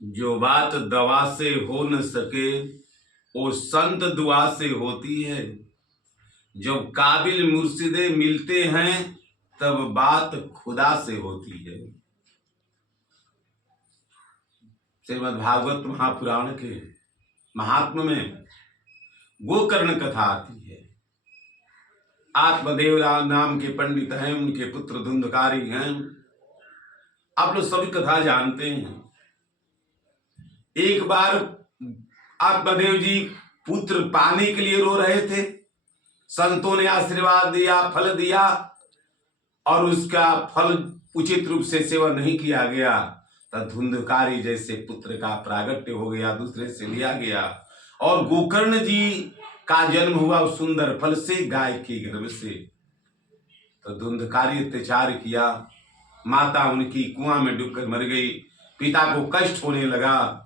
जो बात दवा से हो न सके वो संत दुआ से होती है। जब काबिल मुर्शिदे मिलते हैं तब बात खुदा से होती है। श्रीमद् भागवत महापुराण के महात्म्य में गोकर्ण कथा आती है। आत्मदेव नाम के पंडित हैं, उनके पुत्र धुंधकारी हैं। आप लोग सभी कथा जानते हैं। एक बार आत्मदेव जी पुत्र पाने के लिए रो रहे थे। संतों ने आशीर्वाद दिया, फल दिया, और उसका फल उचित रूप से सेवन नहीं किया गया। तब धुंधकारी जैसे पुत्र का प्रागट्य हो गया, दूसरे से लिया गया, और गोकर्ण जी का जन्म हुआ उस सुंदर फल से, गाय के गर्भ से। तो धुंधकारी अत्याचार किया, माता उनकी कुआं में डूबकर मर गई, पिता को कष्ट होने लगा।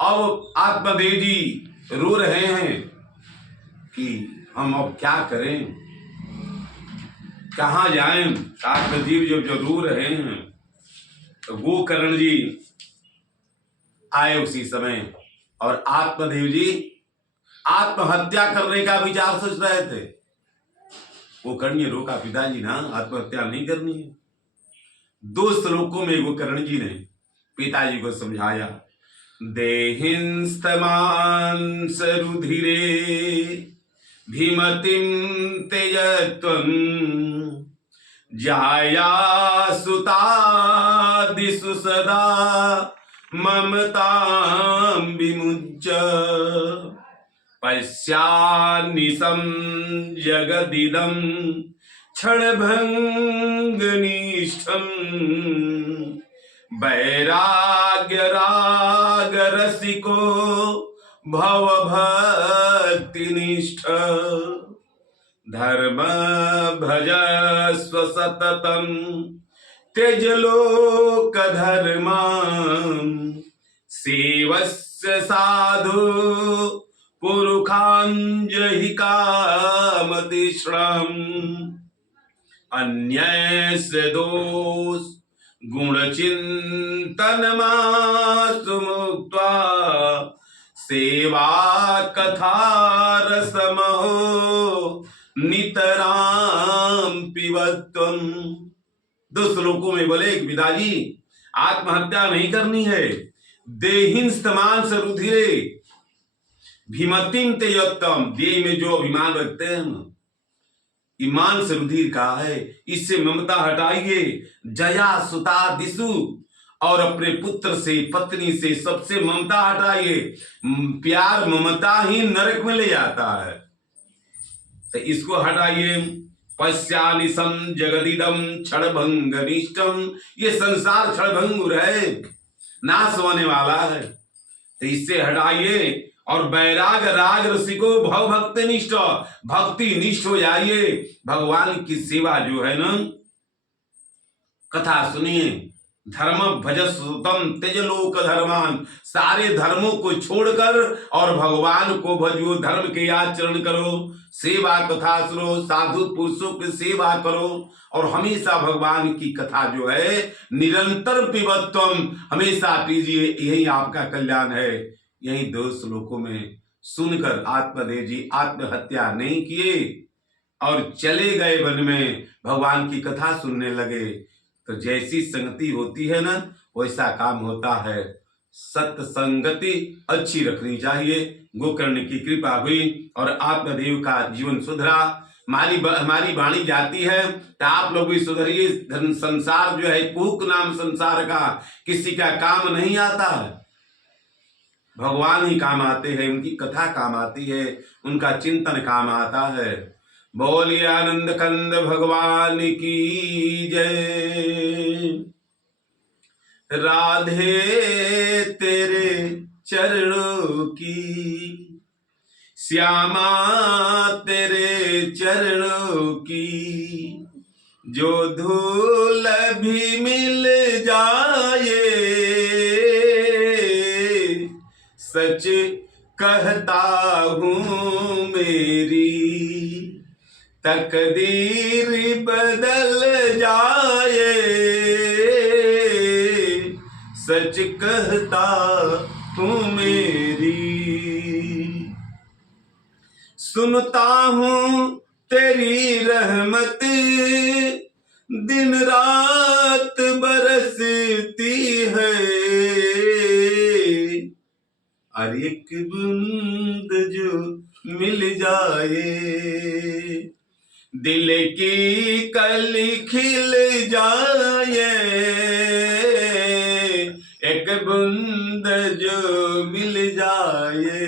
अब आत्मदेव जी रो रहे हैं कि हम अब क्या करें, कहाँ जाएं। आत्मजीव जो रो रहे हैं, तो गोकर्ण जी आए उसी समय, और आत्मदेव जी आत्महत्या करने का विचार सोच रहे थे। गोकर्ण ने रोका, पिताजी ना, आत्महत्या नहीं करनी है। 2 श्लोकों में गोकर्ण जी ने पिताजी को समझाया। देहिंस्तमांस रुधिरे भीमतिं त्यजत्वं जाया सुतादिषु सदा ममतां विमुच्य पश्यान्निशं जगदिदं क्षणभङ्गनिष्ठं वैराग्य राग रसिको भवभक्तिनिष्ठ धर्म भजस्व सततं त्यज लोक धर्मान् सेवस्य साधु पुरुखाञ्जहि कामतिष्णम् अन्यस्य दोष गुणचिन्तनमास्तु मुक्त्वा सेवा कथा रसमहो नितरां पिबत्वम्। 2 श्लोकों में बोले, पिताजी आत्महत्या नहीं करनी है। देहिंस्तमांस रुधिरे भीमतिं त्यजत्वम्, देह में जो अभिमान रखते हैं, ईमान से रुधिर का है, इससे ममता हटाइए। जया सुता दिशु, और अपने पुत्र से, पत्नी से, सबसे ममता हटाइए। प्यार ममता ही नरक में ले जाता है, तो इसको हटाइए। पश्यानिशं जगदिदं क्षणभंगनिष्ठं, ये संसार क्षणभंगुर है, नाश होने वाला है, तो इससे हटाइए। और वैराग राग रसिको भव भक्ति निष्ठ, भक्ति निष्ठ हो जाइए। भगवान की सेवा जो है ना, कथा सुनिए। धर्म भजस्वतम त्यज लोक धर्मान, सारे धर्मों को छोड़कर और भगवान को भजो, धर्म के आचरण करो, सेवा कथा सुनो, साधु पुरुषों की सेवा करो, और हमेशा भगवान की कथा जो है निरंतर पिबत्वम, हमेशा पीजिए, यही आपका कल्याण है। यही 2 श्लोकों में सुनकर आत्मदेव जी आत्महत्या नहीं किए और चले गए वन में, भगवान की कथा सुनने लगे। तो जैसी संगति होती है ना, वैसा काम होता है। सत्संगति अच्छी रखनी चाहिए। गोकर्ण की कृपा हुई और आत्मदेव का जीवन सुधरा। हमारी वाणी जाती है तो आप लोग भी सुधरिए। संसार जो है कुक नाम संसार का, किसी का काम नहीं आता है, भगवान ही काम आते हैं, उनकी कथा काम आती है, उनका चिंतन काम आता है। बोलिए आनंद कंद भगवान की जय। राधे तेरे चरणों की, श्यामा तेरे चरणों की, जो धूल भी मिल जाए सच कहता हूँ मेरी तकदीर बदल जाए, सच कहता हूँ मेरी। सुनता हूँ तेरी रहमत दिन रात बरसती है, और एक बूंद जो मिल जाए दिल की कली खिल जाए, एक बूंद जो मिल जाए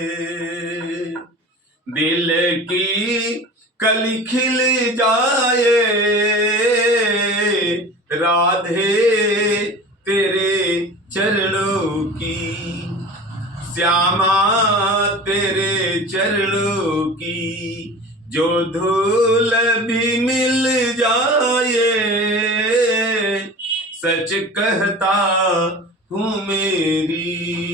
दिल की कली खिल जाए, राधे तेरे चरणों की, श्यामा तेरे चरणों की जो धूल भी मिल जाए, सच कहता हूँ मेरी।